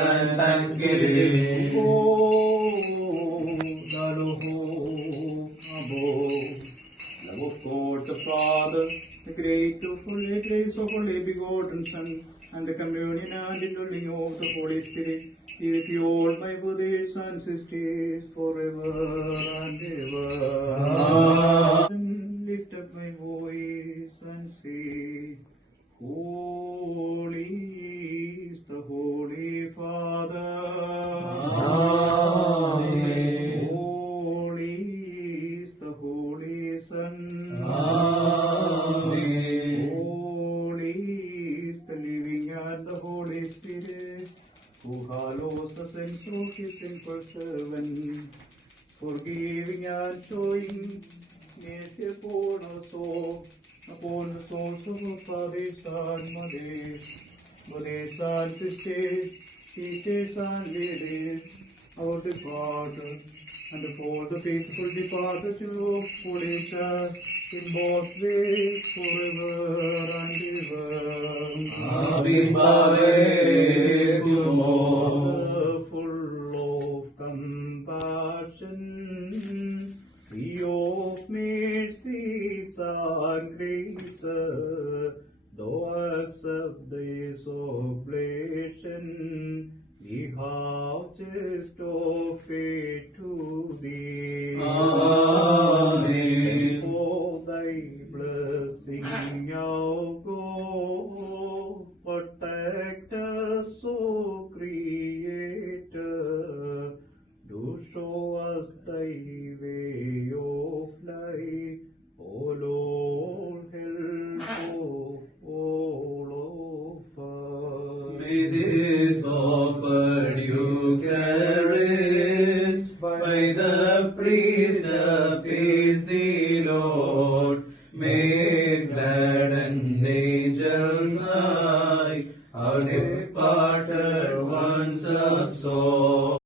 and thanksgiving. Oh, the Lord above. Love of God the Father, the great to full grace of Holy begotten Son, and the communion and indwelling of the Holy Spirit, be with you all, my brothers and sisters, forever and ever. Amen. Lift up my voice and say, Holy is the Holy Father. Amen. Holy is the Holy Son. Amen. Holy is the living and the Holy Spirit, who hallows us and through his simple servant, forgiving and showing mercy upon us all, upon the souls of our fathers and mothers, brothers and sisters, teachers and leaders, our departed, and upon the faithful departed to Holy Church, in both ways, forever and ever. Ave Maria, full of compassion, sea of mercies and graces, thou accept this oblation, we have just of faith to thee. Amen. For thy blessing, O God, protect us, O Creator, do show us thy way of life, O Lord, help of all of us. May this offered Eucharist by the priest appease thee, Lord. May gladden angels high, our departed ones absolve.